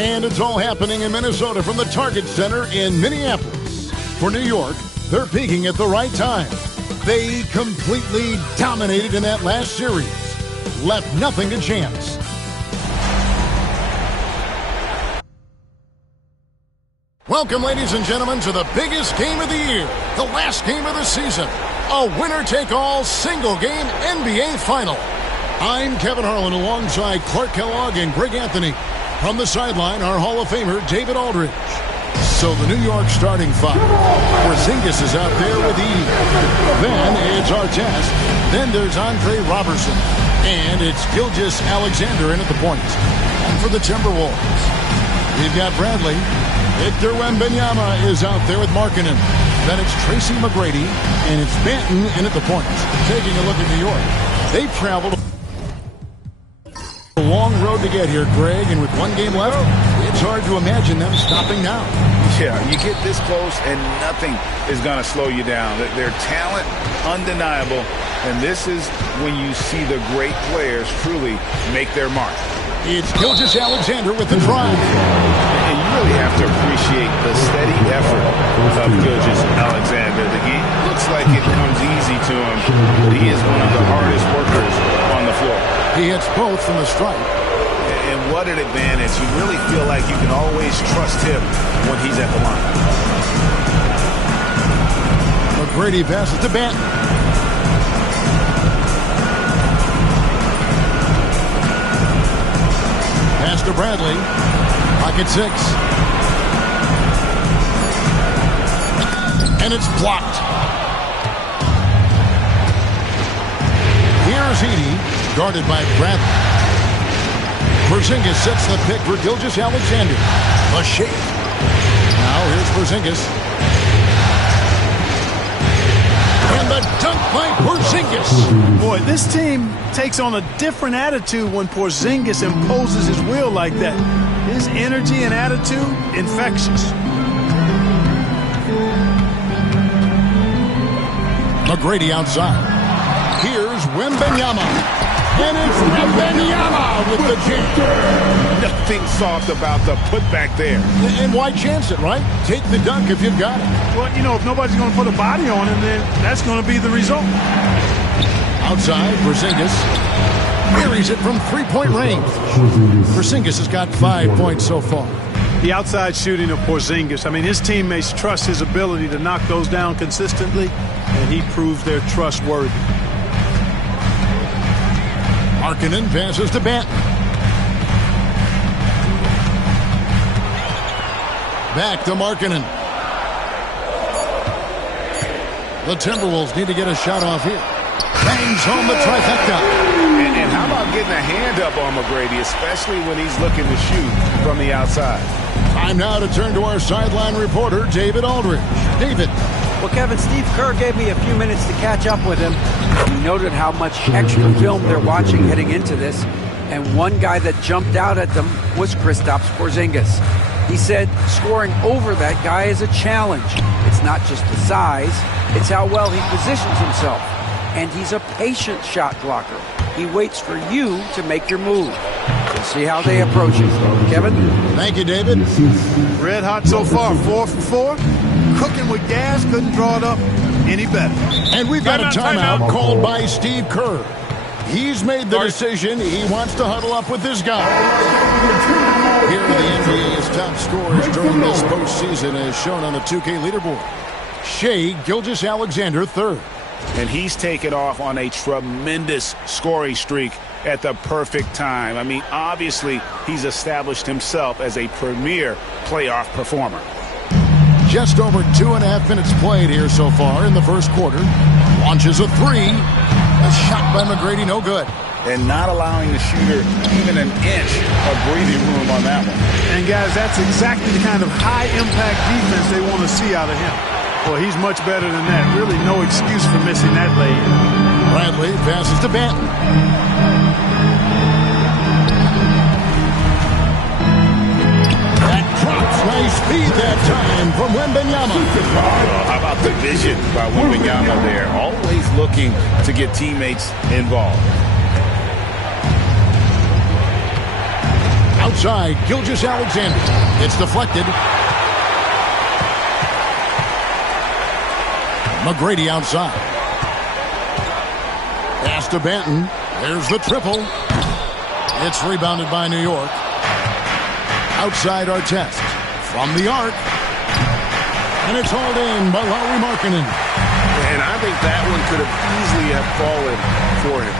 And it's all happening in Minnesota from the Target Center in Minneapolis. For New York, they're peaking at the right time. They completely dominated in that last series. Left nothing to chance. Welcome, ladies and gentlemen, to the biggest game of the year. The last game of the season. A winner-take-all single-game NBA Final. I'm Kevin Harlan alongside Clark Kellogg and Greg Anthony. From the sideline, our Hall of Famer, David Aldridge. So the New York starting five. Porzingis is out there with Eve. Then it's Artest. Then there's Andre Robertson. And it's Gilgeous-Alexander in at the point. And for the Timberwolves, we've got Bradley. Victor Wembanyama is out there with Markkanen. Then it's Tracy McGrady. And it's Banton in at the point. Taking a look at New York. They've traveled a long road to get here, Greg, and with one game left, it's hard to imagine them stopping now. Yeah, you get this close and nothing is going to slow you down. Their talent, undeniable, and this is when you see the great players truly make their mark. It's Gilgeous-Alexander with the drive. And you really have to appreciate the steady effort of Gilgeous-Alexander. The game looks like it comes easy to him, but he is one of the hardest workers on the floor. He hits both from the stripe. And what an advantage. You really feel like you can always trust him when he's at the line. McGrady passes to Banton. Pass to Bradley. Pocket six. And it's blocked. Here's Edey, guarded by Bradley. Porzingis sets the pick for Gilgeous-Alexander. A shake. Now here's Porzingis. And the dunk by Porzingis. Boy, this team takes on a different attitude when Porzingis imposes his will like that. His energy and attitude, infectious. McGrady outside. Here's Wembanyama. And it's Wembanyama with the jam. Nothing soft about the putback there. And why chance it, right? Take the dunk if you've got it. Well, you know, if nobody's going to put a body on him, then that's going to be the result. Outside, Porzingis buries it from three-point range. Porzingis has got 5 points so far. The outside shooting of Porzingis, I mean, his teammates trust his ability to knock those down consistently, and he proves they're trustworthy. Markkanen passes to Banton. Back to Markkanen. The Timberwolves need to get a shot off here. Bangs home the trifecta. And how about getting a hand up on McGrady, especially when he's looking to shoot from the outside. Time now to turn to our sideline reporter, David Aldridge. David. Well, Kevin, Steve Kerr gave me a few minutes to catch up with him. He noted how much extra film they're watching heading into this, and one guy that jumped out at them was Kristaps Porzingis. He said scoring over that guy is a challenge. It's not just the size, it's how well he positions himself. And he's a patient shot blocker. He waits for you to make your move. We'll see how they approach it. Kevin? Thank you, David. Red hot so far, 4 for 4. Cooking with gas, couldn't draw it up any better. And we've got a timeout called by Steve Kerr. He's made the decision. He wants to huddle up with his guys. Here are the NBA's top scorers during this postseason as shown on the 2K leaderboard. Shai Gilgeous-Alexander, third. And he's taken off on a tremendous scoring streak at the perfect time. I mean, obviously, he's established himself as a premier playoff performer. Just over 2.5 minutes played here so far in the first quarter. Launches a three. A shot by McGrady, no good. And not allowing the shooter even an inch of breathing room on that one. And, guys, that's exactly the kind of high-impact defense they want to see out of him. Well, he's much better than that. Really no excuse for missing that lay. Bradley passes to Banton. That drops nice speed that time from Wembanyama. How about the vision by Wembanyama there? Always looking to get teammates involved. Outside, Gilgeous-Alexander. It's deflected. McGrady outside. Pass to Banton. There's the triple. It's rebounded by New York. Outside Artest. From the arc. And it's hauled in by Lauri Markkanen. And I think that one could have easily have fallen for him.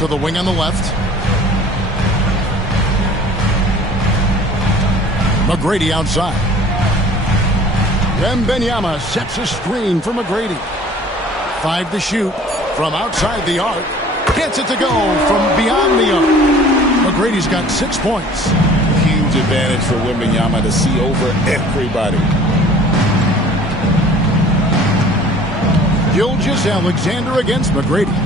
To the wing on the left. McGrady outside. Wembanyama sets a screen for McGrady. 5 to shoot from outside the arc. Gets it to go from beyond the arc. McGrady's got 6 points. Huge advantage for Wembanyama to see over everybody. Gilgeous-Alexander against McGrady.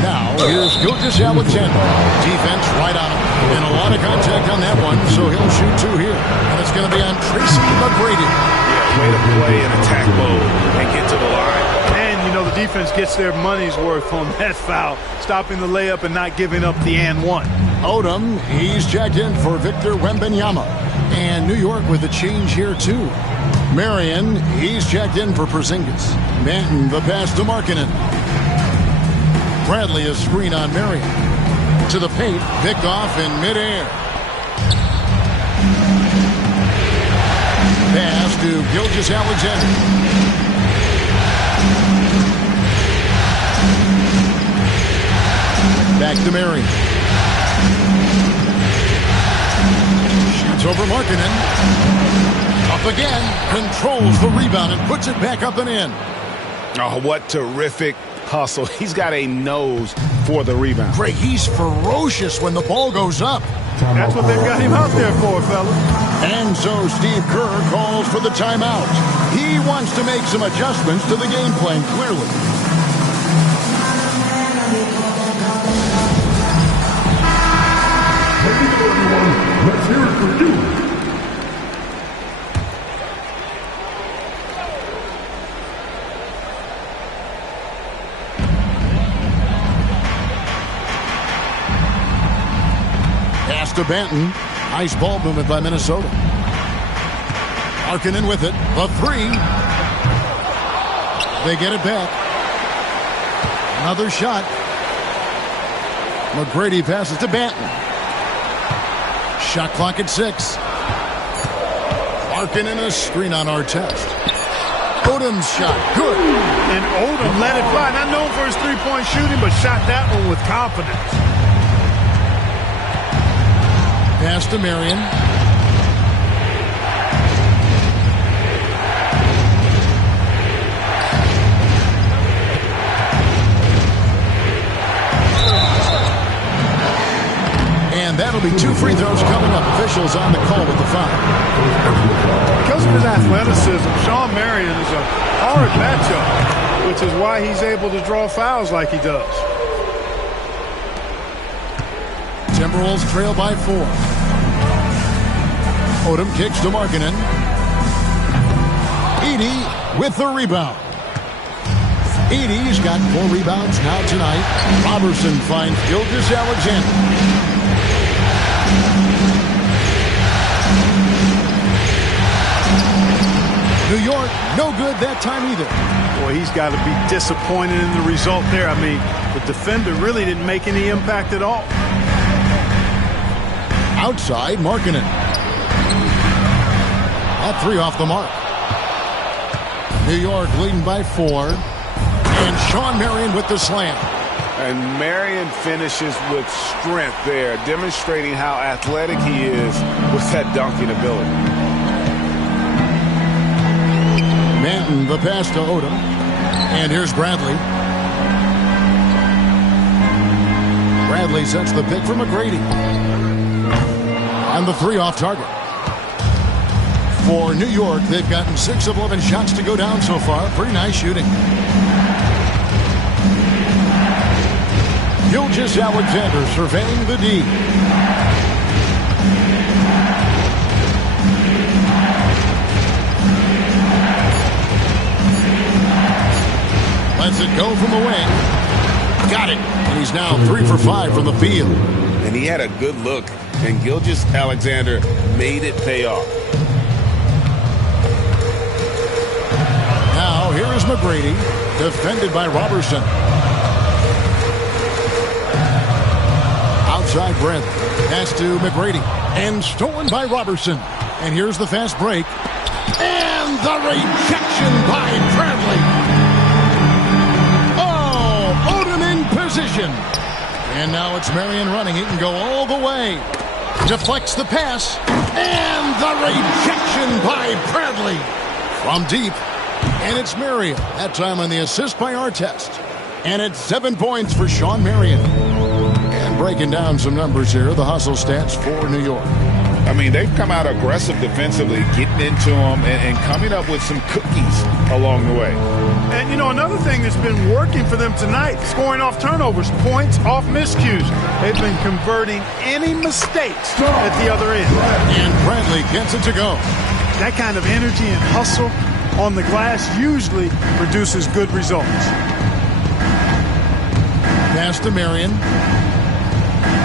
Now, here's Gilgeous-Alexander. Defense right on him. And a lot of contact on that one, so he'll shoot 2 here. And it's going to be on Tracy McGrady. Yeah, way to play in attack mode and get to the line. And, you know, the defense gets their money's worth on that foul, stopping the layup and not giving up the and one. Odom, he's checked in for Victor Wembanyama. And New York with a change here, too. Marion, he's checked in for Porzingis. Manton, the pass to Markkanen. Bradley, a screen on Marion. To the paint, picked off in midair. Pass to Gilgeous-Alexander. Back to Marion. Shoots over Markkanen. Up again, controls the rebound and puts it back up and in. Oh, what terrific hustle. He's got a nose for the rebound. Craig, he's ferocious when the ball goes up. That's what they've got him out there for, fella. And so Steve Kerr calls for the timeout. He wants to make some adjustments to the game plan, clearly. Let's hear it for you. To Banton. Nice ball movement by Minnesota. Markkanen with it. The 3. They get it back. Another shot. McGrady passes to Banton. Shot clock at 6. Markkanen a screen on Artest. Odom's shot. Good. And Odom let it fly. Not known for his three-point shooting, but shot that one with confidence. Pass to Marion. And that'll be 2 free throws coming up. Officials on the call with the foul. Because of his athleticism, Shawn Marion is a hard matchup, which is why he's able to draw fouls like he does. Timberwolves trail by 4. Odom kicks to Markkanen. Edey with the rebound. Edey's got 4 rebounds now tonight. Robertson finds Gilgeous-Alexander. New York, no good that time either. Boy, he's got to be disappointed in the result there. I mean, the defender really didn't make any impact at all. Outside, Markkanen. That 3 off the mark. New York leading by 4. And Shawn Marion with the slam. And Marion finishes with strength there, demonstrating how athletic he is with that dunking ability. Manton, the pass to Odom. And here's Bradley. Bradley sets the pick for McGrady. And the 3 off target. For New York, they've gotten 6 of 11 shots to go down so far. Pretty nice shooting. Gilgeous-Alexander surveying the D. Lets it go from the wing. Got it. And he's now 3 for 5 from the field. And he had a good look, and Gilgeous-Alexander made it pay off. Now, here is McGrady, defended by Robertson. Outside Brent. Pass to McGrady. And stolen by Robertson. And here's the fast break. And the rejection by Bradley. Oh, Odom in position. And now it's Marion running. He can go all the way. Deflects the pass. And the rejection by Bradley. From deep. And it's Marion. That time on the assist by Artest. And it's 7 points for Sean Marion. And breaking down some numbers here, the hustle stats for New York. I mean, they've come out aggressive defensively, getting into them and coming up with some cookies along the way. And, you know, another thing that's been working for them tonight, scoring off turnovers, points off miscues. They've been converting any mistakes at the other end. And Bradley gets it to go. That kind of energy and hustle on the glass usually produces good results. Pass to Marion.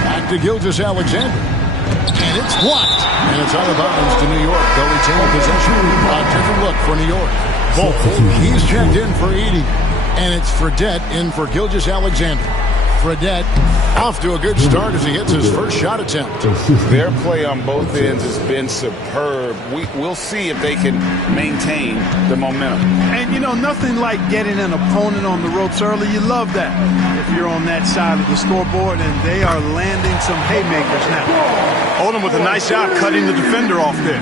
Back to Gilgeous-Alexander. And it's blocked. And it's out of bounds to New York. They'll retain possession. A different look for New York. Both. He's checked in for 80. And it's Fredette in for Gilgeous-Alexander. Fredette off to a good start as he hits his first shot attempt. Their play on both ends has been superb. We'll see if they can maintain the momentum. And, you know, nothing like getting an opponent on the ropes early. You love that if you're on that side of the scoreboard, and they are landing some haymakers now. Odom with a nice job cutting the defender off there.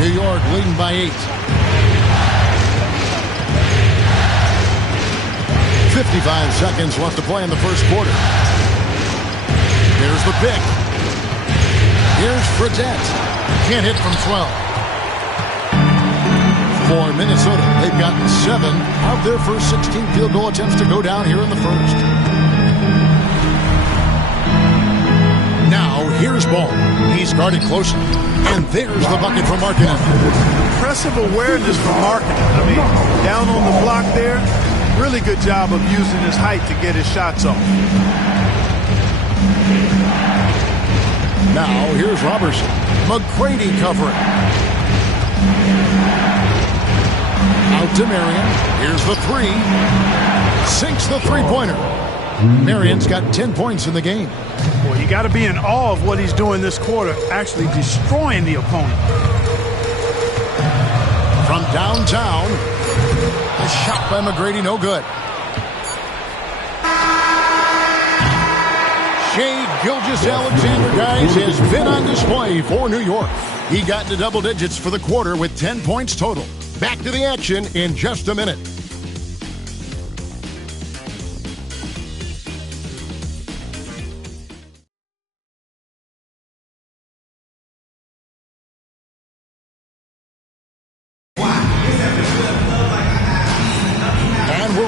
New York leading by 8. 55 seconds left to play in the first quarter. Here's the pick. Here's Fredette. Can't hit from 12. For Minnesota, they've gotten 7 out of their first 16 field goal attempts to go down here in the first. Now, here's Ball. He's guarded closely. And there's the bucket from Markkanen. Impressive awareness from Markkanen. I mean, down on the block there. Really good job of using his height to get his shots off. Now, here's Robertson. McGrady covering. Out to Marion. Here's the 3. Sinks the three-pointer. Marion's got 10 points in the game. Boy, you got to be in awe of what he's doing this quarter, actually destroying the opponent. From downtown, a shot by McGrady, no good. Shai Gilgeous-Alexander, guys, has been on display for New York. He got into double digits for the quarter with 10 points total. Back to the action in just a minute.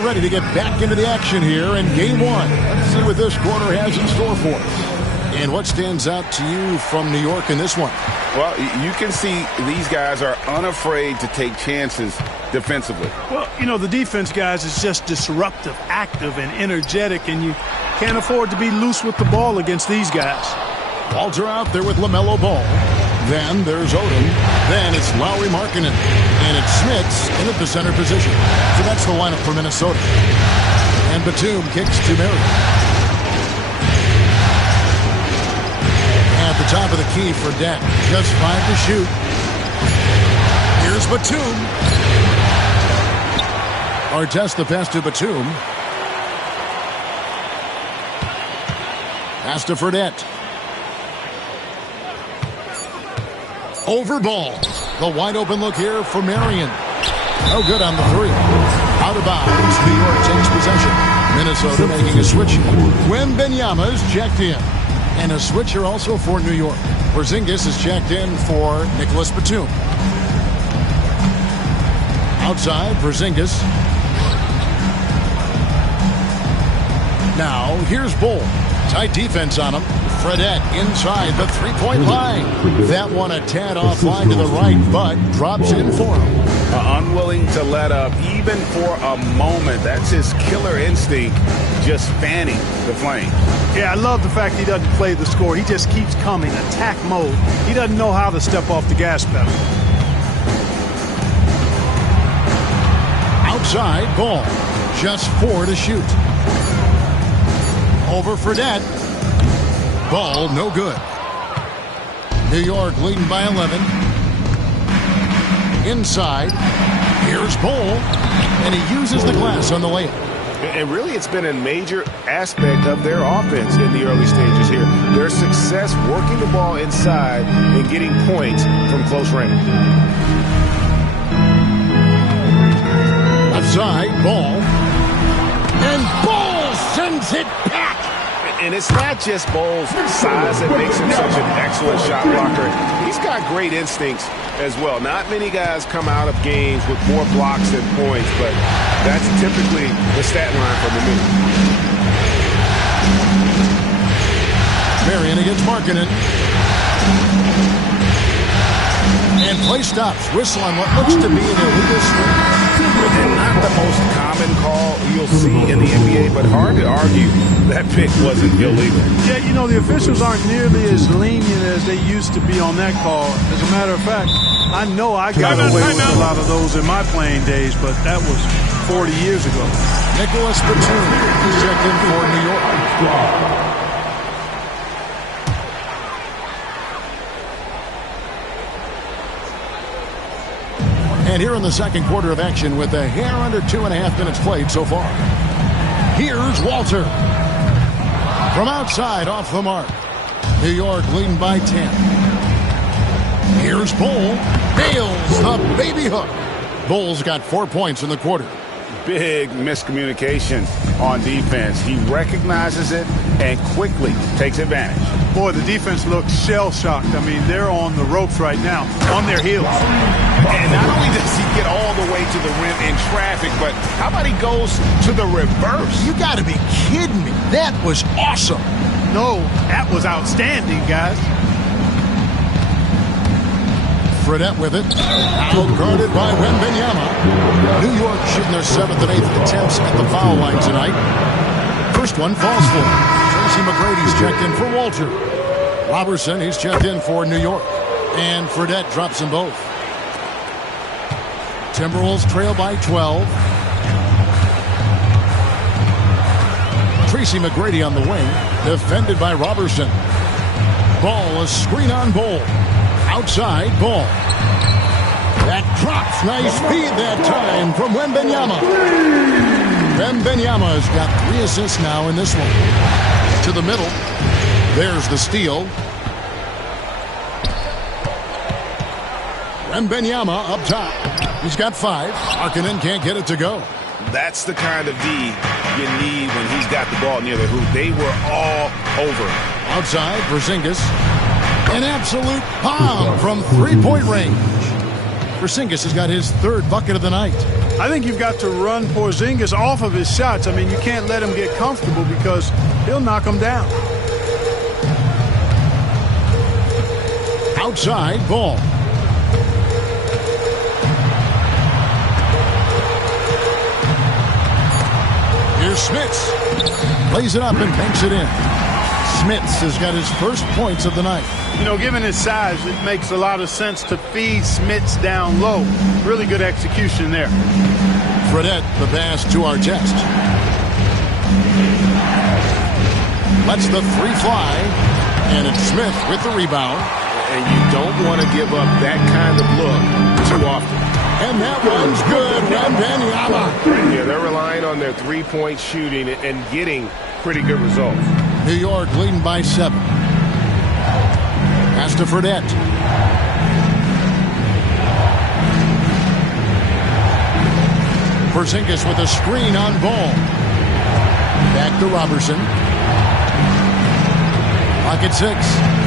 Ready to get back into the action here in game 1. Let's see what this quarter has in store for us. And what stands out to you from New York in this one? Well, you can see these guys are unafraid to take chances defensively. Well, you know, the defense, guys, is just disruptive, active, and energetic, and you can't afford to be loose with the ball against these guys. Walter out there with LaMelo Ball. Then there's Odom. Then it's Lowry Markkanen. And it's Smits in at the center position. So that's the lineup for Minnesota. And Batum kicks to Marion. At the top of the key for Dent. Just 5 to shoot. Here's Batum. Artest the pass to Batum. Pass to Fredette. Over Ball. The wide open look here for Marion. No good on the 3. Out of bounds. New York takes possession. Minnesota making a switch. Wembanyama's checked in. And a switcher also for New York. Porzingis is checked in for Nicholas Batum. Outside, Porzingis. Now, here's Bull. Tight defense on him. Fredette inside the three-point line. That one a tad offline to the right, but drops in for him. Unwilling to to let up even for a moment. That's his killer instinct, just fanning the flame. Yeah, I love the fact he doesn't play the score. He just keeps coming, attack mode. He doesn't know how to step off the gas pedal. Outside, ball. Just 4 to shoot. Over Fredette. Ball, no good. New York leading by 11. Inside. Here's Ball. And he uses the glass on the layup. And really, it's been a major aspect of their offense in the early stages here. Their success working the ball inside and getting points from close range. Left side, Ball. And Ball sends it back. And it's not just Ball's size that makes him such an excellent shot blocker. He's got great instincts as well. Not many guys come out of games with more blocks than points, but that's typically the stat line for the move. Marion against Markkanen. And play stops. Whistle on what looks to be an illegal swing. And not the most common call you'll see in the NBA, but hard to argue that pick wasn't illegal. Yeah, you know, the officials aren't nearly as lenient as they used to be on that call. As a matter of fact, I know I got away with a lot of those in my playing days, but that was 40 years ago. Nicholas Batum is checked in for New York. And here in the second quarter of action with a hair under 2.5 minutes played so far. Here's Walter. From outside off the mark. New York leading by 10. Here's Bull. Nails the baby hook. Bull's got 4 points in the quarter. Big miscommunication on defense. He recognizes it and quickly takes advantage. Boy, the defense looks shell-shocked. I mean, they're on the ropes right now, on their heels. And not only does he get all the way to the rim in traffic, but how about he goes to the reverse? You got to be kidding me. That was awesome. No, that was outstanding, guys. Fredette with it. Out-guarded by Wembanyama. New York shooting their 7th and 8th attempts at the foul line tonight. First one falls for him. Tracy McGrady's checked in for Walter. Robertson, he's checked in for New York. And Fredette drops them both. Timberwolves trail by 12. Tracy McGrady on the wing. Defended by Robertson. Ball, a screen on Ball. Outside, Ball. That drops. Nice feed that time from Wembanyama. Wembanyama's got 3 assists now in this one. To the middle. There's the steal. Wembanyama up top. He's got 5. Markkanen can't get it to go. That's the kind of D you need when he's got the ball near the hoop. They were all over. Outside, Porzingis. An absolute bomb from 3-point range. Porzingis has got his 3rd bucket of the night. I think you've got to run Porzingis off of his shots. I mean, you can't let him get comfortable because he'll knock him down. Outside, Ball. Here's Smits. Plays it up and banks it in. Smits has got his first points of the night. You know, given his size, it makes a lot of sense to feed Smits down low. Really good execution there. Fredette, the pass to Artest. Lets the 3 fly. And it's Smith with the rebound. And you don't want to give up that kind of look too often. And that one's good. Wembanyama. Yeah, they're relying on their 3-point shooting and getting pretty good results. New York leading by 7. Pass to Fredette. Porzingis with a screen on Ball. Back to Robertson. Pocket 6.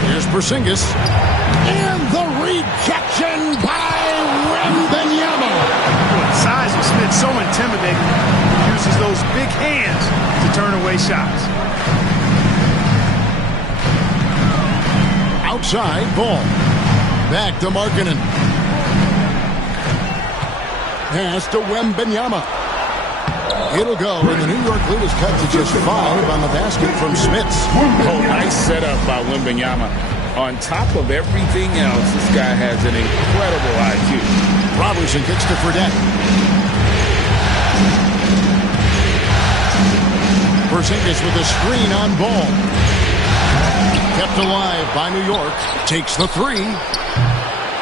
Here's Porzingis. And the rejection by Wembanyama. The size of Smith so intimidating. He uses those big hands to turn away shots. Outside, Ball. Back to Markkanen. Pass to Wembanyama. It'll go, and the New York lead is cut to just 5 on the basket from Smits. Oh, nice setup by Wembanyama. On top of everything else, this guy has an incredible IQ. Robertson kicks to Fredette. Porzingis with a screen on ball. Kept alive by New York. Takes the 3.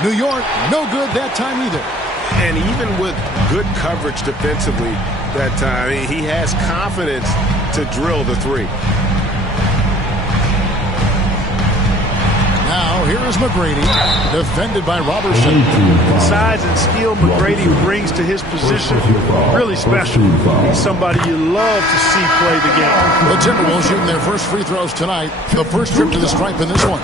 New York, no good that time either. And even with good coverage defensively that time, he has confidence to drill the 3. Now, here is McGrady, defended by Robertson. Size and skill McGrady brings to his position, really special. He's somebody you love to see play the game. The Timberwolves shooting their first free throws tonight. The first trip to the stripe in this one.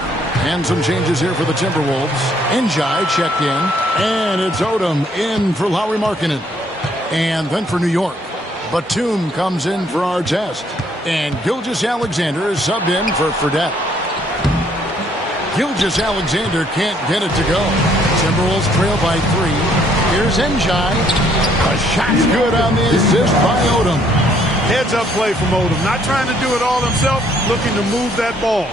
And some changes here for the Timberwolves. Njai checked in, and it's Odom in for Lauri Markkanen. And then for New York, Batum comes in for Artest. And Gilgeous-Alexander is subbed in for Fredette. Gilgeous-Alexander can't get it to go. Timberwolves trail by 3. Here's Njai. A shot's good on the assist by Odom. Heads-up play from Odom. Not trying to do it all himself, looking to move that ball.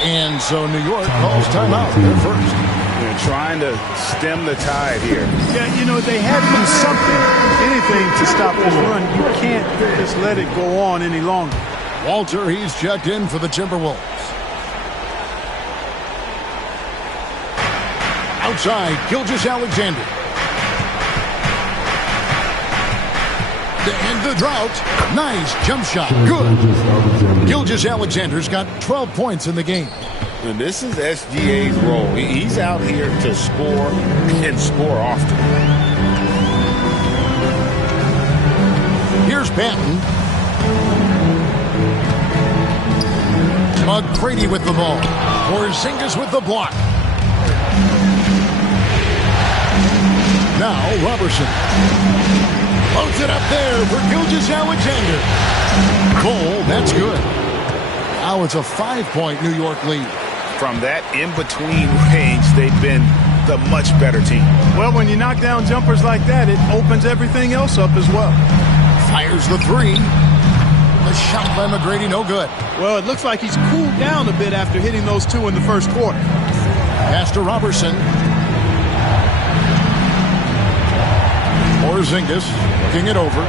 And so New York calls timeout. They're first. They're trying to stem the tide here. Yeah, you know, they had to do something, anything to stop this run. You can't just let it go on any longer. Walter, he's checked in for the Timberwolves. Outside, Gilgeous-Alexander. To end the drought. Nice jump shot. Good. Gilgeous-Alexander's got 12 points in the game. And this is SGA's role. He's out here to score and score often. Here's Banton. McGrady with the ball. Porzingis with the block. Now Robertson. Loads it up there for Gilgeous-Alexander. Goal, that's good. Now it's a 5-point New York lead. From that in-between range, they've been the much better team. Well, when you knock down jumpers like that, it opens everything else up as well. Fires the 3. The shot by McGrady, no good. Well, it looks like he's cooled down a bit after hitting those 2 in the first quarter. Pass to Robertson. Porzingis looking it over.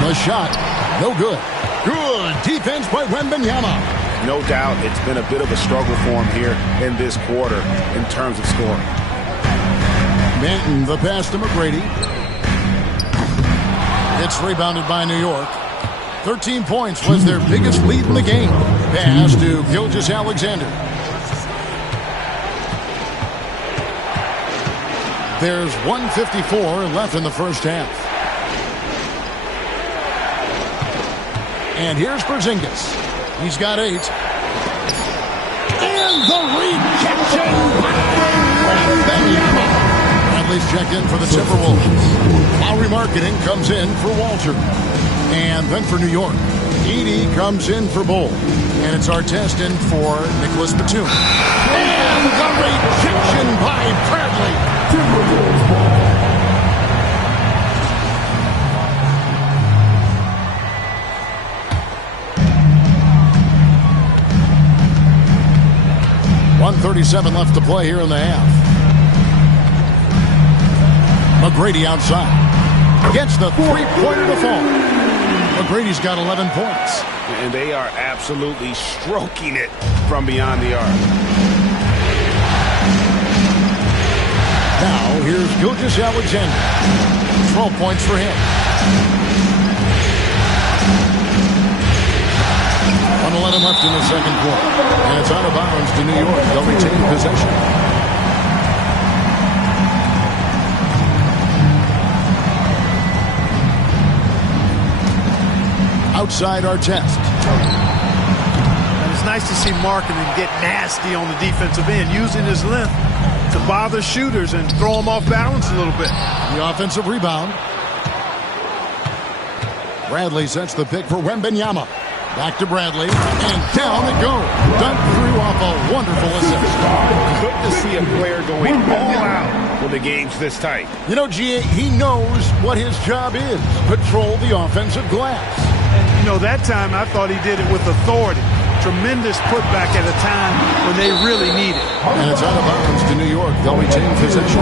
The shot, no good. Good defense by Wembanyama. No doubt it's been a bit of a struggle for him here in this quarter in terms of scoring. Banton, the pass to McGrady. It's rebounded by New York. 13 points was their biggest lead in the game. Pass to Gilgeous-Alexander. There's 1:54 left in the first half. And here's Porzingis. He's got 8. And the rejection by Wembanyama. Bradley's checked in for the Timberwolves. Lauri Markkanen comes in for Walter. And then for New York, Edey comes in for Bull. And it's Artest in for Nicholas Batum. And the rejection by Bradley. Timberwolves ball. .137 left to play here in the half. McGrady outside. Gets the 3-pointer to fall. McGrady's got 11 points. And they are absolutely stroking it from beyond the arc. Now, here's Gilgeous-Alexander. 12 points for him. 1:11 left in the second quarter. And it's out of bounds to New York. They'll retain possession. Outside Artest. And it's nice to see Markkanen get nasty on the defensive end, using his length to bother shooters and throw them off balance a little bit. The offensive rebound. Bradley sets the pick for Wembanyama. Back to Bradley, and down it goes. Dunk through off a wonderful assist. Good to see see a player going all out when the game's this tight. You know, G.A., he knows what his job is. Patrol the offensive glass. And, you know, that time I thought he did it with authority. Tremendous putback at a time when they really need it. And it's out of bounds to New York. They'll retain possession.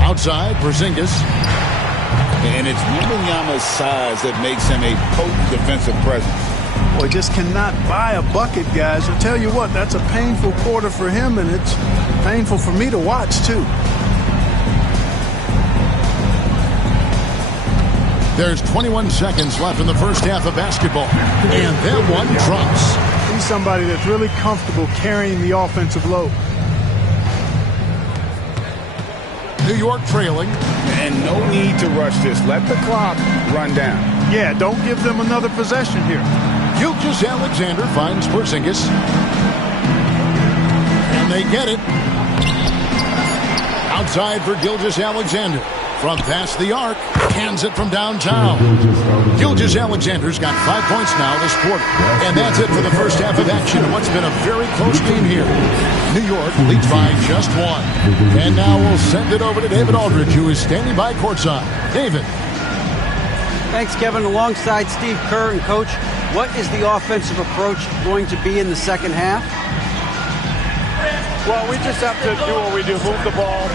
Outside, Porzingis. And it's Wembanyama's size that makes him a potent defensive presence. Boy, just cannot buy a bucket, guys. I'll tell you what, that's a painful quarter for him, and it's painful for me to watch, too. There's 21 seconds left in the first half of basketball. And that one drops. He's somebody that's really comfortable carrying the offensive load. New York trailing. And no need to rush this. Let the clock run down. Yeah, don't give them another possession here. Gilgeous-Alexander finds Porzingis. And they get it. Outside for Gilgeous-Alexander. From past the arc, hands it from downtown. Gilgeous-Alexander's got 5 points now this quarter. And that's it for the first half of action in what's been a very close game here. New York leads by just one. And now we'll send it over to David Aldridge, who is standing by courtside. David. Thanks, Kevin. Alongside Steve Kerr and Coach, what is the offensive approach going to be in the second half? Well, we just have to do what we do, move the ball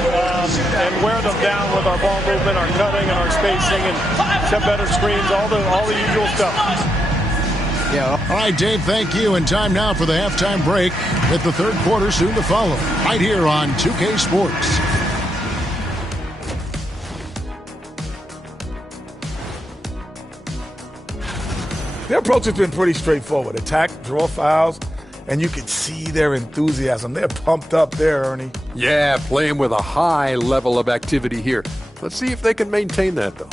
and wear them down with our ball movement, our cutting, and our spacing, and set better screens, all the usual stuff. Yeah. All right, Dave, thank you. And time now for the halftime break with the third quarter soon to follow. Right here on 2K Sports. Their approach has been pretty straightforward. Attack, draw fouls, and you can see their enthusiasm. They're pumped up there, Ernie. Yeah, playing with a high level of activity here. Let's see if they can maintain that, though.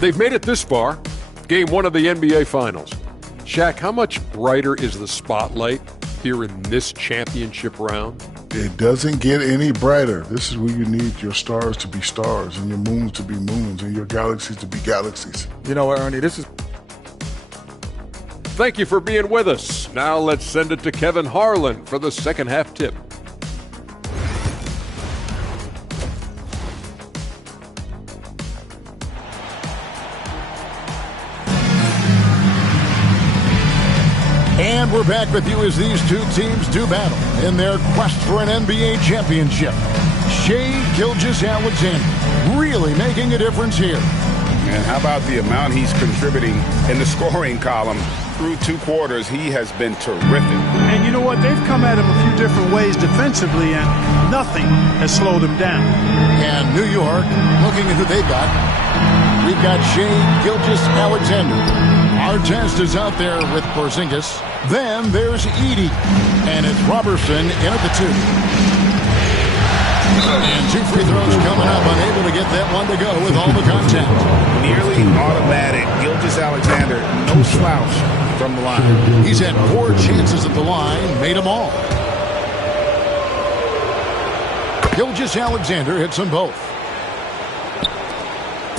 They've made it this far. Game 1 of the NBA Finals. Shaq, how much brighter is the spotlight here in this championship round? It doesn't get any brighter. This is where you need your stars to be stars and your moons to be moons and your galaxies to be galaxies. You know what, Ernie, this is... Thank you for being with us. Now let's send it to Kevin Harlan for the second half tip. And we're back with you as these two teams do battle in their quest for an NBA championship. Shai Gilgeous-Alexander really making a difference here. And how about the amount he's contributing in the scoring column? Through 2 quarters, he has been terrific. And you know what? They've come at him a few different ways defensively, and nothing has slowed him down. And New York, looking at who they've got. We've got Shai Gilgeous-Alexander. Our test is out there with Porzingis. Then there's Edey. And it's Robertson in at the 2. And 2 free throws coming up, unable to get that one to go with all the contact. Nearly automatic. Gilgeous-Alexander, no slouch from the line. He's had 4 chances at the line, made them all. Gilgeous-Alexander hits them both.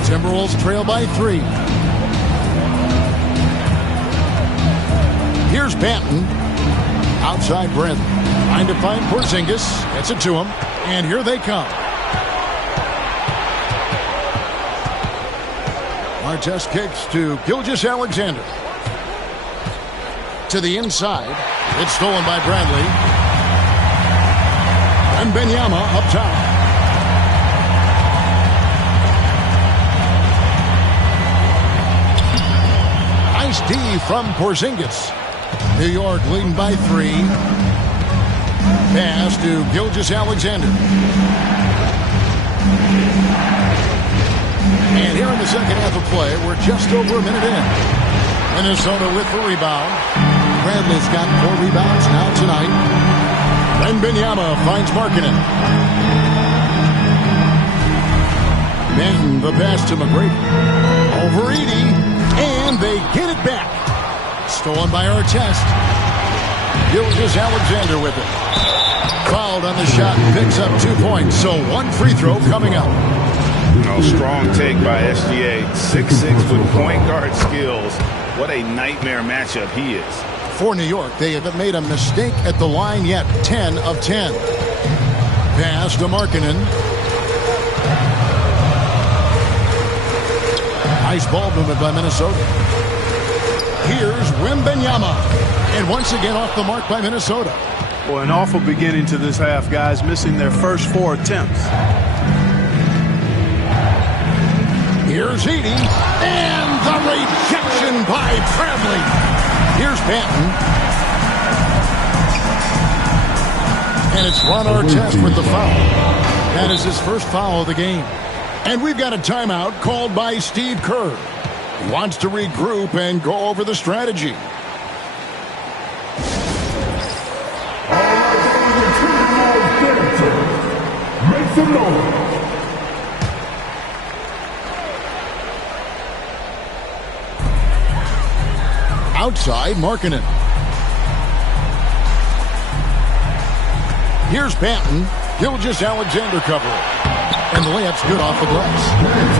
Timberwolves trail by 3. Here's Banton. Outside Brent. Trying to find Porzingis. Gets it to him. And here they come. Artest kicks to Gilgeous-Alexander. To the inside. It's stolen by Bradley. And Wembanyama up top. Nice D from Porzingis. New York leading by 3. Pass to Gilgeous-Alexander. And here in the second half of play, we're just over a minute in. Minnesota with the rebound. Bradley's got 4 rebounds now tonight. Wembanyama finds Markkanen. Banton the pass to McGrady. Over Edey. And they get it back. Stolen by Artest. Gilgeous-Alexander with it. Fouled on the shot and picks up 2 points. So 1 free throw coming up. Oh, strong take by SGA. 6'6" with point guard skills. What a nightmare matchup he is. For New York, they haven't made a mistake at the line yet. 10 of 10. Pass to Markkanen. Nice ball movement by Minnesota. Here's Wembanyama. And once again off the mark by Minnesota. Boy, an awful beginning to this half, guys, missing their first 4 attempts. Here's Edey. And the rejection by Bradley. Here's Banton. And it's Ron Artest with the foul. That is his first foul of the game. And we've got a timeout called by Steve Kerr. He wants to regroup and go over the strategy. Make some noise. Outside, Markkanen. Here's Banton. Gilgeous-Alexander covering. And the layup's good off the glass.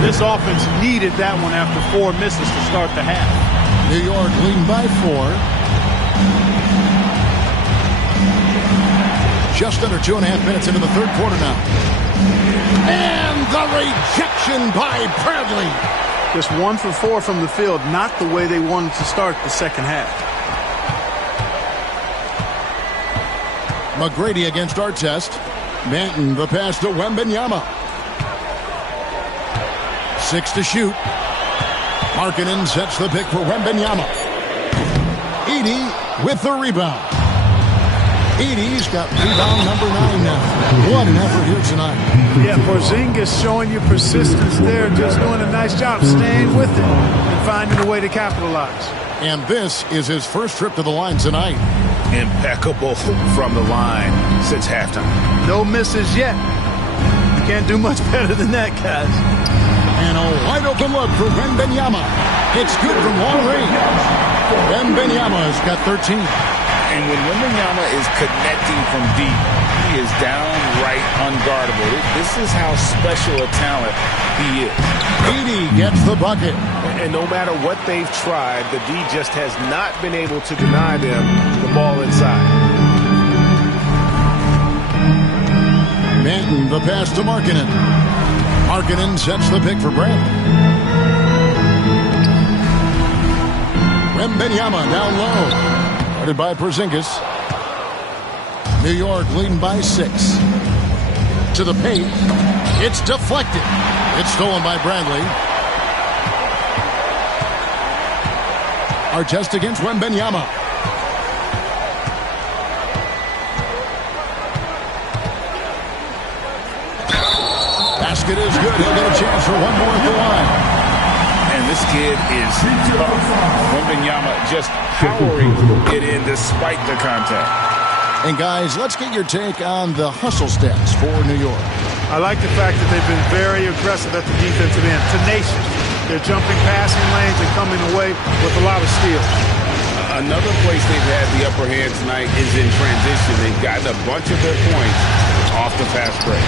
This offense needed that one after 4 misses to start the half. New York leading by 4. Just under 2.5 minutes into the third quarter now. And the rejection by Bradley. Just 1 for 4 from the field, not the way they wanted to start the second half. McGrady against Artest. Banton, the pass to Wembanyama. 6 to shoot. Markkanen sets the pick for Wembanyama. Edey with the rebound. Edey's got rebound number 9 now. What an effort here tonight. Yeah, Porzingis showing you persistence there, just doing a nice job staying with it and finding a way to capitalize. And this is his first trip to the line tonight. Impeccable from the line since halftime. No misses yet. You can't do much better than that, guys. And a wide open look for Wembanyama. It's good from long range. Wembanyama's got 13. And when Wembanyama is connecting from deep, he is downright unguardable. This is how special a talent he is. Edey gets the bucket. And no matter what they've tried, the D just has not been able to deny them the ball inside. Banton, the pass to Markkanen. Markkanen sets the pick for Brandon. Wembanyama down low. Guarded by Porzingis. New York leading by 6. To the paint. It's deflected. It's stolen by Bradley. Artest against Wembanyama. Basket is good. He'll get a chance for one more at the line. And this kid is tough. Wembanyama just powering it in despite the contact. And guys, let's get your take on the hustle stats for New York. I like the fact that they've been very aggressive at the defensive end. Tenacious. They're jumping passing lanes and coming away with a lot of steals. Another place they've had the upper hand tonight is in transition. They've gotten a bunch of their points off the fast break.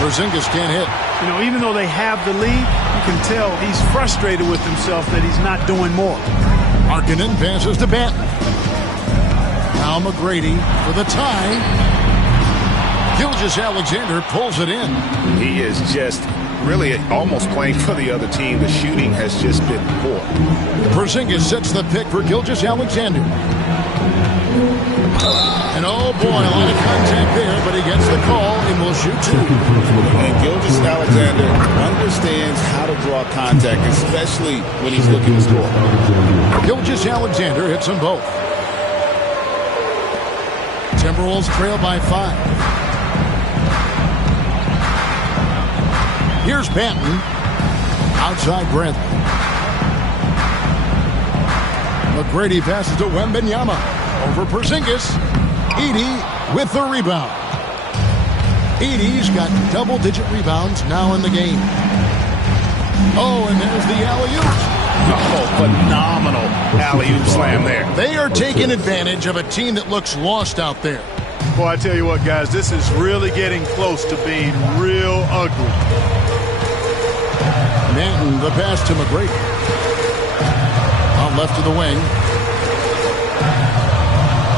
Porzingis can't hit. You know, even though they have the lead, you can tell he's frustrated with himself that he's not doing more. Markkanen passes to Banton. Now McGrady for the tie. Gilgeous-Alexander pulls it in. He is just really almost playing for the other team. The shooting has just been poor. Porzingis sets the pick for Gilgeous-Alexander. And oh boy, a lot of contact there, but he gets the call and will shoot 2. And Gilgeous-Alexander understands how to draw contact, especially when he's looking to score. Gilgeous-Alexander hits them both. Timberwolves trail by 5. Here's Banton. Outside Bradley. McGrady passes to Wembanyama. Over Porzingis. Edey with the rebound. Edey's got double-digit rebounds now in the game. Oh, and there's the alley-oop. Oh, phenomenal alley-oop slam there. They are taking advantage of a team that looks lost out there. Boy, I tell you what, guys, this is really getting close to being real ugly. Banton, the pass to McGrady. On left of the wing.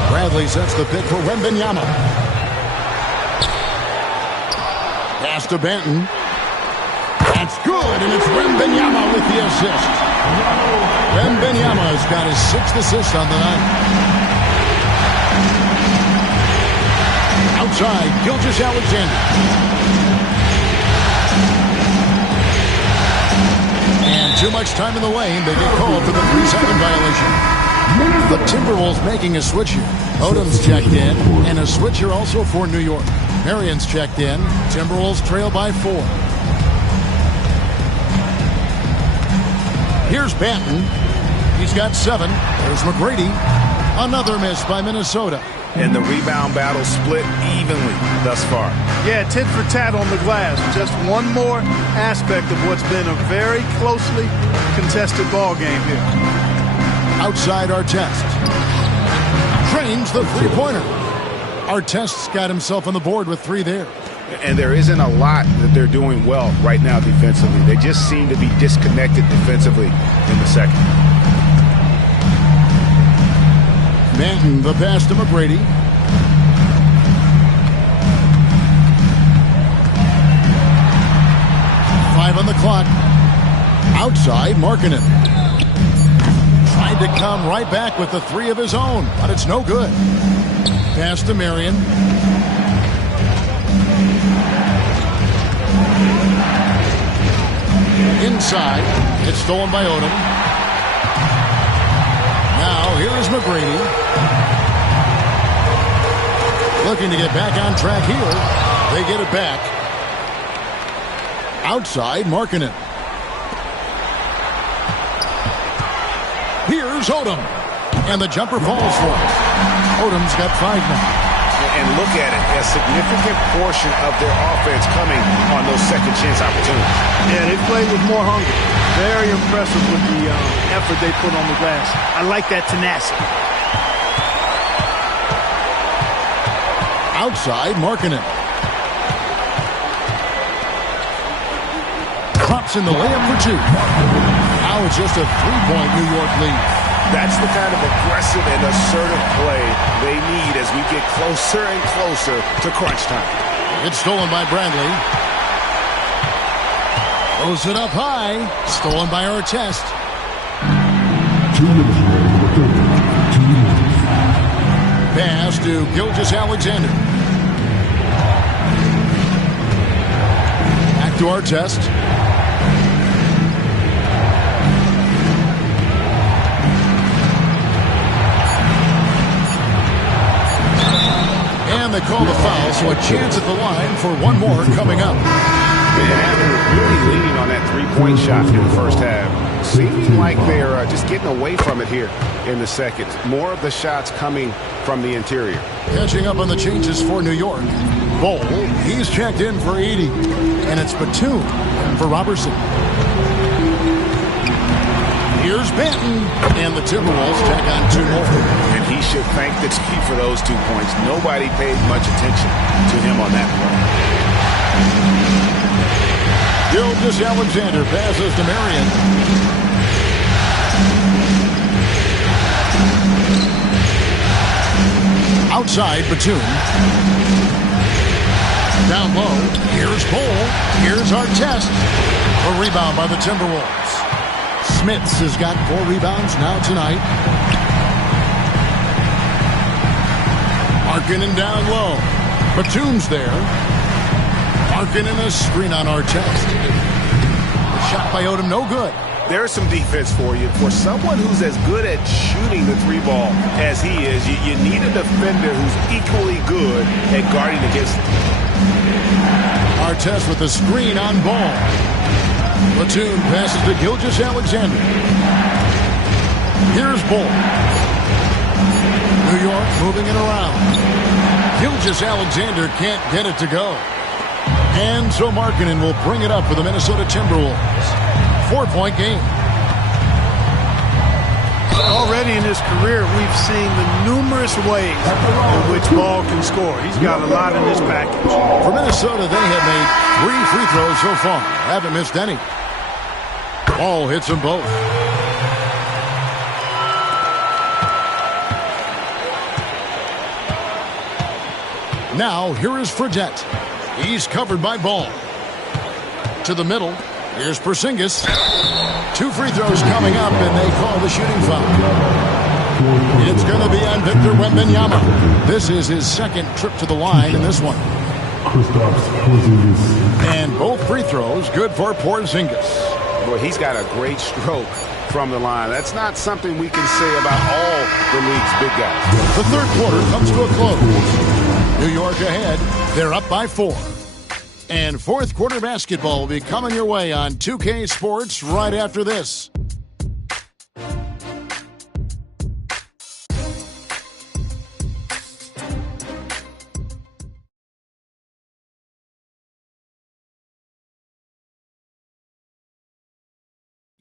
Bradley sets the pick for Wembanyama. Pass to Banton. That's good, and it's Wembanyama with the assist. Wembanyama has got his 6th assist on the night. Outside, Gilgeous-Alexander. And too much time in the lane. They get called for the 3-second violation. The Timberwolves making a switch here. Odom's checked in, and a switch here also for New York. Marion's checked in. Timberwolves trail by 4. Here's Banton. He's got 7. There's McGrady. Another miss by Minnesota. And the rebound battle split evenly thus far. Yeah, tit for tat on the glass. Just one more aspect of what's been a very closely contested ball game here. Outside Artest. Trains the three-pointer. Artest's got himself on the board with 3 there. And there isn't a lot that they're doing well right now defensively. They just seem to be disconnected defensively in the second. Banton, the pass to McGrady. Five on the clock. Outside, Markkanen. Tried to come right back with the 3 of his own, but it's no good. Pass to Marion. Inside. It's stolen by Odom. Now, here is McGrady. Looking to get back on track here. They get it back. Outside, Markkanen. Here's Odom. And the jumper falls for him. Odom's got 5 now. And look at it, a significant portion of their offense coming on those second chance opportunities. Yeah, they played with more hunger. Very impressive with the effort they put on the glass. I like that tenacity. Outside, Markkanen. Drops in the layup for 2. Now it's just a 3-point New York lead. That's the kind of aggressive and assertive play they need as we get closer and closer to crunch time. It's stolen by Bradley. Throws it up high. Stolen by Artest. 2 minutes remaining. Pass to Gilgeous-Alexander. Back to Artest. And they call the foul, so a chance at the line for one more coming up. And after really leaning on that 3-point shot in the first half, seeming like they're just getting away from it here in the second. More of the shots coming from the interior. Catching up on the changes for New York. Bol, he's checked in for 80. And it's Batum for Robertson. Here's Banton. And the Timberwolves tack on 2 more. And he should thank the team for those 2 points. Nobody paid much attention to him on that play. Gilgeous-Alexander passes to Marion. Outside, Batum. Down low. Here's Bol. Here's Artest. A rebound by the Timberwolves. Smits has got 4 rebounds now tonight. Markkanen down low. Batum's there. Markkanen a screen on Artest. The shot by Odom, no good. There's some defense for you. For someone who's as good at shooting the 3-ball as he is, you need a defender who's equally good at guarding against him. Artest with the screen on Ball. Batum passes to Gilgeous-Alexander. Here's Ball. New York moving it around. Gilgeous-Alexander can't get it to go. And so Markkanen will bring it up for the Minnesota Timberwolves. 4-point game. Already in his career, we've seen the numerous ways in which Ball can score. He's got a lot in his package. For Minnesota, they have made 3 free throws so far. Haven't missed any. Ball hits them both. Now, here is Fredette. He's covered by Ball. To the middle. Here's Porzingis. 2 free throws coming up, and they call the shooting foul. It's going to be on Victor Wembanyama. This is his second trip to the line in this one. And both free throws good for Porzingis. Boy, he's got a great stroke from the line. That's not something we can say about all the league's big guys. The third quarter comes to a close. New York ahead. They're up by 4. And fourth quarter basketball will be coming your way on 2K Sports right after this.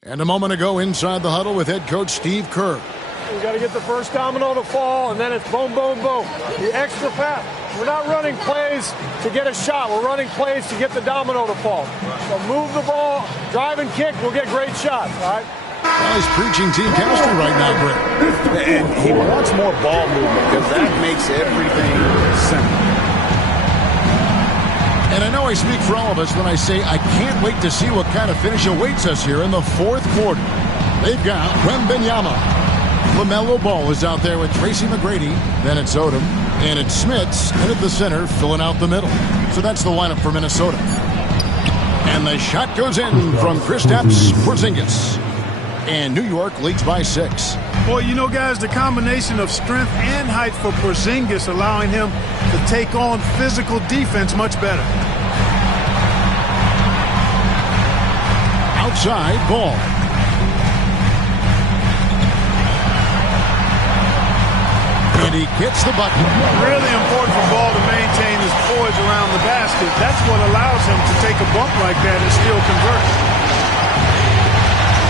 And a moment ago inside the huddle with head coach Steve Kerr. We got to get the first domino to fall, and then it's boom, boom, boom. The extra pass. We're not running plays to get a shot. We're running plays to get the domino to fall. So move the ball, drive and kick. We'll get great shots, all right? Well, he's preaching team chemistry right now, Greg. And he wants more ball movement because that makes everything simple. And I know I speak for all of us when I say I can't wait to see what kind of finish awaits us here in the fourth quarter. They've got Wembanyama. LaMelo Ball is out there with Tracy McGrady. Then it's Odom. And it's Smits in at the center, filling out the middle. So that's the lineup for Minnesota. And the shot goes in from Kristaps Porzingis. And New York leads by 6. Boy, you know, guys, the combination of strength and height for Porzingis allowing him to take on physical defense much better. Outside, Ball. And he gets the bucket. Really important for Ball to maintain his poise around the basket. That's what allows him to take a bump like that and still convert.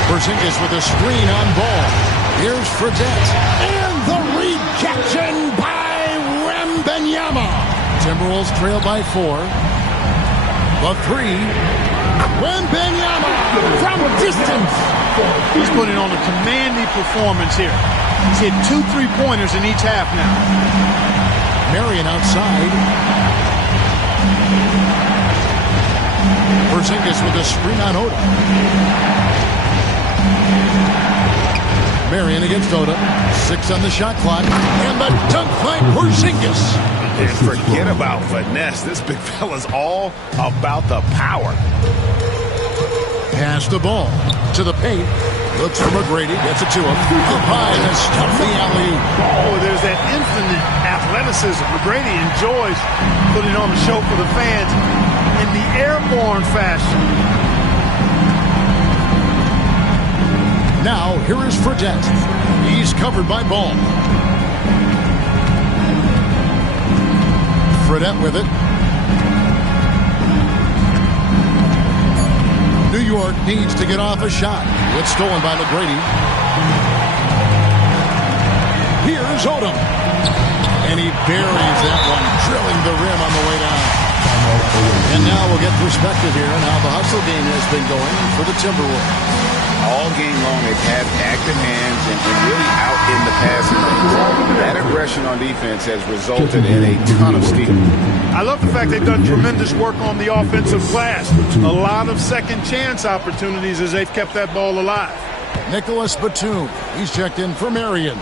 Porzingis with a screen on Ball. Here's Fredette. And the rejection by Wembanyama. Timberwolves trail by 4. The 3. Wembanyama from distance. He's putting on a commanding performance here. He's hit 2 3-pointers in each half now. Marion outside. Porzingis with a screen on Odom. Marion against Odom. 6 on the shot clock. And the dunk by Porzingis. And forget about finesse. This big fella's all about the power. Pass the ball to the paint. Looks for McGrady. Gets it to him. Up high to stop the alley. Oh, there's that infinite athleticism. McGrady enjoys putting on a show for the fans in the airborne fashion. Now, here is Fredette. He's covered by Ball. Fredette with it. New York needs to get off a shot. It's stolen by McGrady. Here's Odom. And he buries that one, drilling the rim on the way down. And now we'll get perspective here on how the hustle game has been going for the Timberwolves. All game long, they've had active hands and really out in the passing lanes. That aggression on defense has resulted in a ton of steals. I love the fact they've done tremendous work on the offensive glass. A lot of second chance opportunities as they've kept that ball alive. Nicholas Batum, he's checked in for Marion.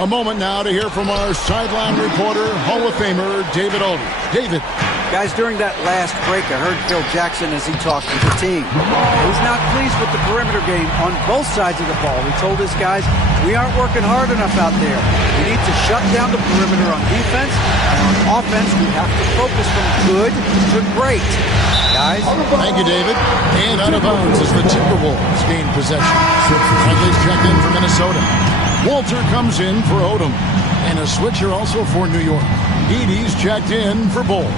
A moment now to hear from our sideline reporter, Hall of Famer David Aldridge. David. Guys, during that last break, I heard Phil Jackson as he talked to the team. He's not pleased with the perimeter game on both sides of the ball. He told his guys, we aren't working hard enough out there. We need to shut down the perimeter on defense, and on offense, we have to focus from good to great. Guys? Thank you, David. And out of bounds as the Timberwolves gain possession. Friendly's checked in for Minnesota. Walter comes in for Odom. And a switcher also for New York. Edie's checked in for Ball.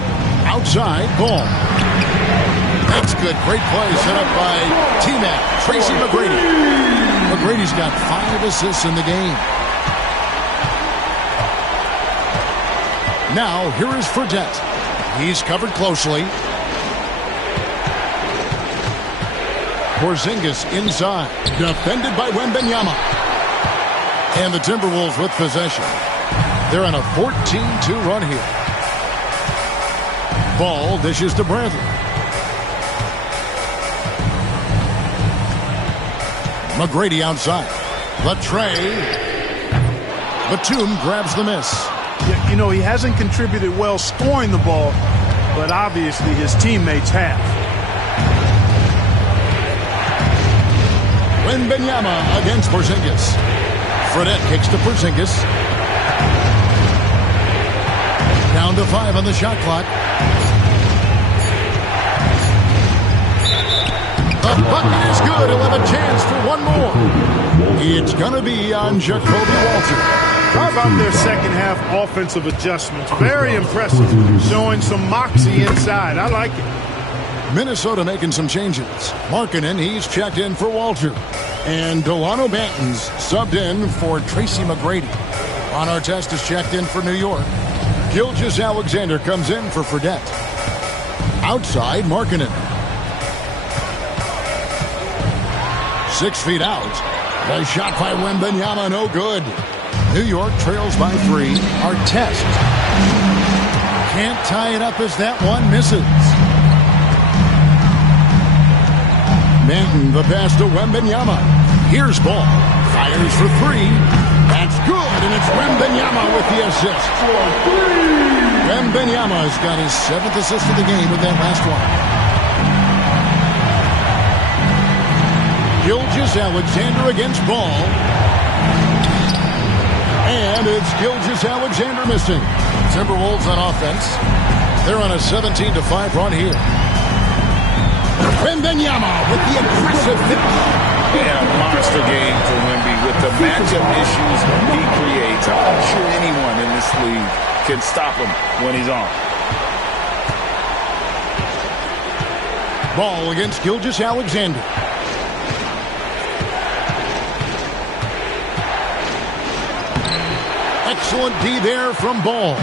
Outside, Ball. That's good. Great play set up by T-Mac, Tracy McGrady. McGrady's got 5 assists in the game. Now, here is Fredette. He's covered closely. Porzingis inside. Defended by Wembanyama. And the Timberwolves with possession. They're on a 14-2 run here. Ball dishes to Bradley. McGrady outside. Latrey. Batum grabs the miss. You know, he hasn't contributed well scoring the ball, but obviously his teammates have. Wembanyama against Porzingis. Fredette kicks to Porzingis. Down to 5 on the shot clock. The bucket is good. He'll have a chance for one more. It's going to be on Jacoby Walter. How about their second half offensive adjustments? Very impressive. Showing some moxie inside. I like it. Minnesota making some changes. Markkanen, he's checked in for Walter. And Delano Banton's subbed in for Tracy McGrady. Ron Artest is checked in for New York. Gilgeous-Alexander comes in for Fredette. Outside, Markkanen. 6 feet out. The shot by Wembanyama, no good. New York trails by 3. Artest can't tie it up as that one misses. Manton, the pass to Wembanyama. Here's ball. Fires for 3. That's good, and it's Wembanyama with the assist. Wembanyama's got his 7th assist of the game with that last one. Gilgeous-Alexander against Ball. And it's Gilgeous-Alexander missing. Timberwolves on offense. They're on a 17-5 run here. Wembanyama with the aggressive finish. Yeah, monster game for Wemby. With the matchup issues he creates, I'm not sure anyone in this league can stop him when he's on. Ball against Gilgeous-Alexander. Excellent D there from Ball.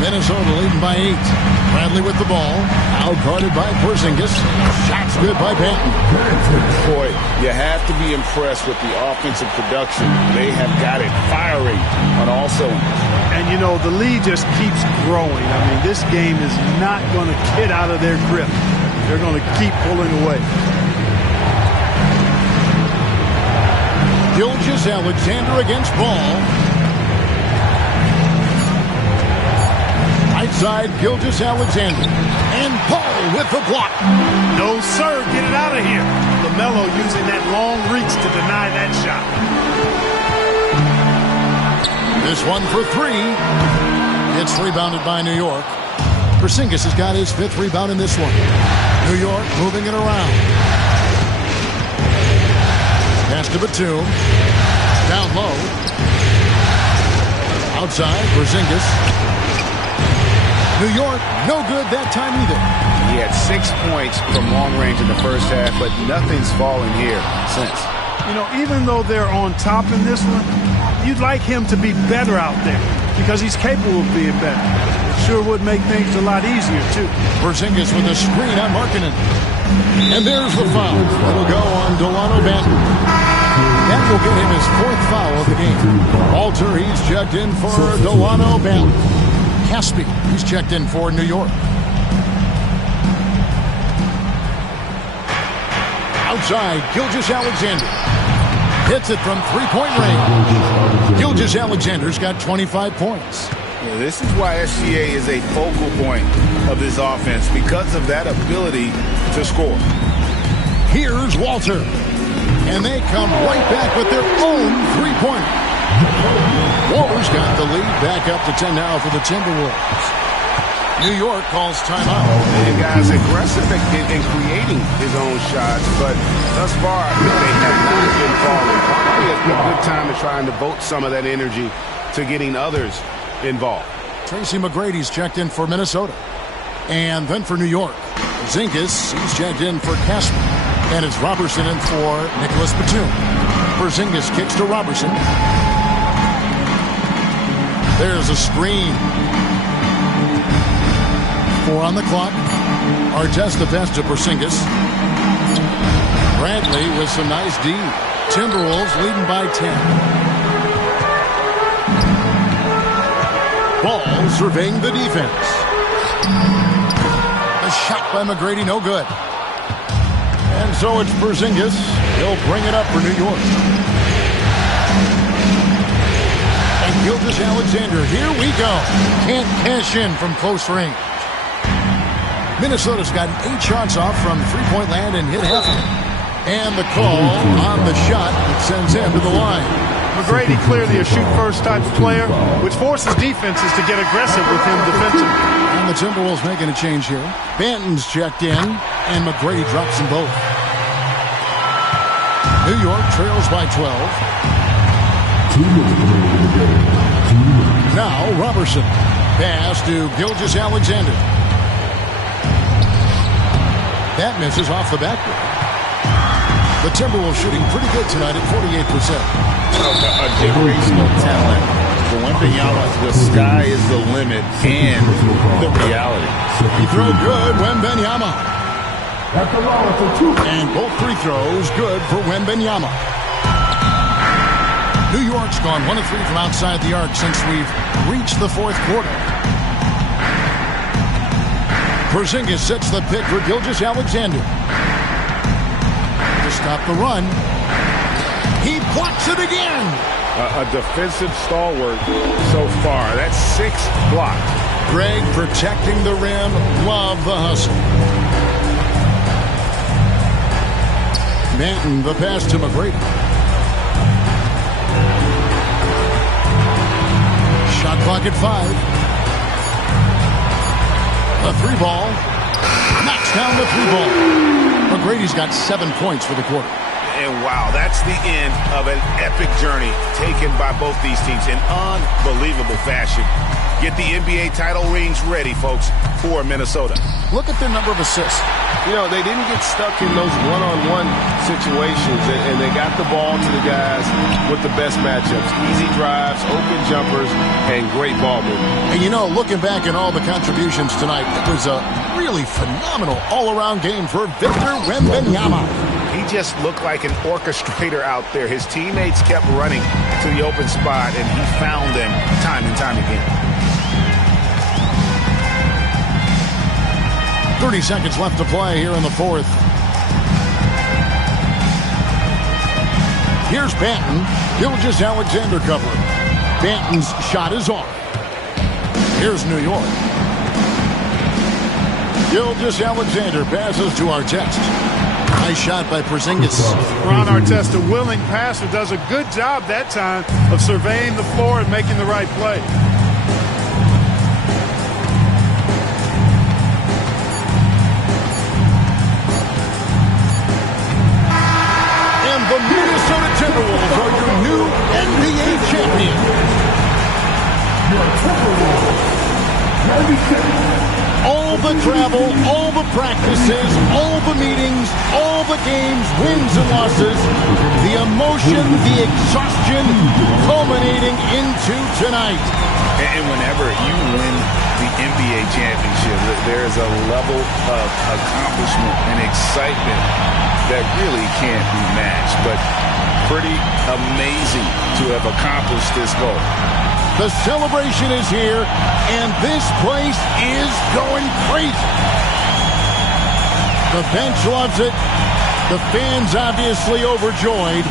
Minnesota leading by 8. Bradley with the ball. Out-guarded by Porzingis. Shots good by Banton. Boy, you have to be impressed with the offensive production. They have got it firing on all cylinders. And, you know, the lead just keeps growing. I mean, this game is not going to get out of their grip. They're going to keep pulling away. Gilgeous-Alexander against Ball. Side Gilgeous-Alexander. And Paul with the block. No, sir. Get it out of here. LaMelo using that long reach to deny that shot. This one for 3. It's rebounded by New York. Porzingis has got his 5th rebound in this one. New York moving it around. Pass to Batum. Down low. Outside, Porzingis. New York, no good that time either. He had 6 points from long range in the first half, but nothing's fallen here since. You know, even though they're on top in this one, you'd like him to be better out there because he's capable of being better. It sure would make things a lot easier, too. Porzingis with a screen on Markkanen. And there's the foul. It'll go on Delano Banton. That will get him his 4th foul of the game. Walter, he's checked in for Delano Banton. Caspi, he's checked in for New York. Outside, Gilgeous-Alexander. Hits it from 3-point range. Gilgeous-Alexander's got 25 points. Yeah, this is why SGA is a focal point of this offense, because of that ability to score. Here's Walter. And they come right back with their own 3-pointer. Walter's got the lead back up to 10 now for the Timberwolves. New York calls timeout. The guy's aggressive in creating his own shots, but thus far they have not been falling. Probably a good time to try and devote some of that energy to getting others involved. Tracy McGrady's checked in for Minnesota. And then for New York, Porzingis, he's checked in for Casper. And it's Robertson in for Nicholas Batum. Porzingis kicks to Robertson. There's a screen. 4 on the clock. Artest the pass to Porzingis. Bradley with some nice D. Timberwolves leading by 10. Ball surveying the defense. A shot by McGrady, no good. And so it's Porzingis. He'll bring it up for New York. And Gilgeous-Alexander, here we go. Can't cash in from close range. Minnesota's gotten 8 shots off from three-point land and hit half of it. And the call on the shot that sends him to the line. McGrady clearly a shoot-first type of player, which forces defenses to get aggressive with him defensively. And the Timberwolves making a change here. Banton's checked in, and McGrady drops them both. New York trails by 12. Now Robertson. Pass to Gilgeous-Alexander. That misses off the backboard. The Timberwolves shooting pretty good tonight at 48%. A generational talent. For Wembanyama, the sky is the limit and the reality. Free throw good, Wembanyama. And both free throws good for Wembanyama. New York's gone 1 of 3 from outside the arc since we've reached the fourth quarter. Porzingis sets the pick for Gilgeous-Alexander. To stop the run. He blocks it again. A defensive stalwart so far. That's 6 blocks. Greg protecting the rim. Love the hustle. Banton, the pass to McGrady. Shot clock at 5. A 3-ball. Knocks down the 3-ball. McGrady's got 7 points for the quarter. And wow, that's the end of an epic journey taken by both these teams in unbelievable fashion. Get the NBA title rings ready, folks, for Minnesota. Look at their number of assists. You know, they didn't get stuck in those one-on-one situations, and they got the ball to the guys with the best matchups. Easy drives, open jumpers, and great ball movement. And you know, looking back at all the contributions tonight, it was a really phenomenal all-around game for Victor Wembanyama. He just looked like an orchestrator out there. His teammates kept running to the open spot, and he found them time and time again. 30 seconds left to play here in the fourth. Here's Banton. Gilgeous-Alexander covering. Banton's shot is off. Here's New York. Gilgeous-Alexander passes to Artest. Nice shot by Porzingis. Ron Artest, a willing passer, does a good job that time of surveying the floor and making the right play. And the Minnesota Timberwolves are your new NBA champions. All the travel, all the practices, all the meetings, all the games, wins and losses, the emotion, the exhaustion culminating into tonight. And whenever you win the NBA championship, there is a level of accomplishment and excitement that really can't be matched. But pretty amazing to have accomplished this goal. The celebration is here, and this place is going crazy. The bench loves it. The fans obviously overjoyed.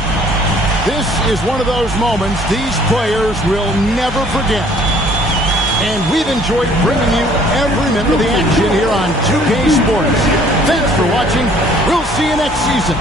This is one of those moments these players will never forget. And we've enjoyed bringing you every minute of the action here on 2K Sports. Thanks for watching. We'll see you next season.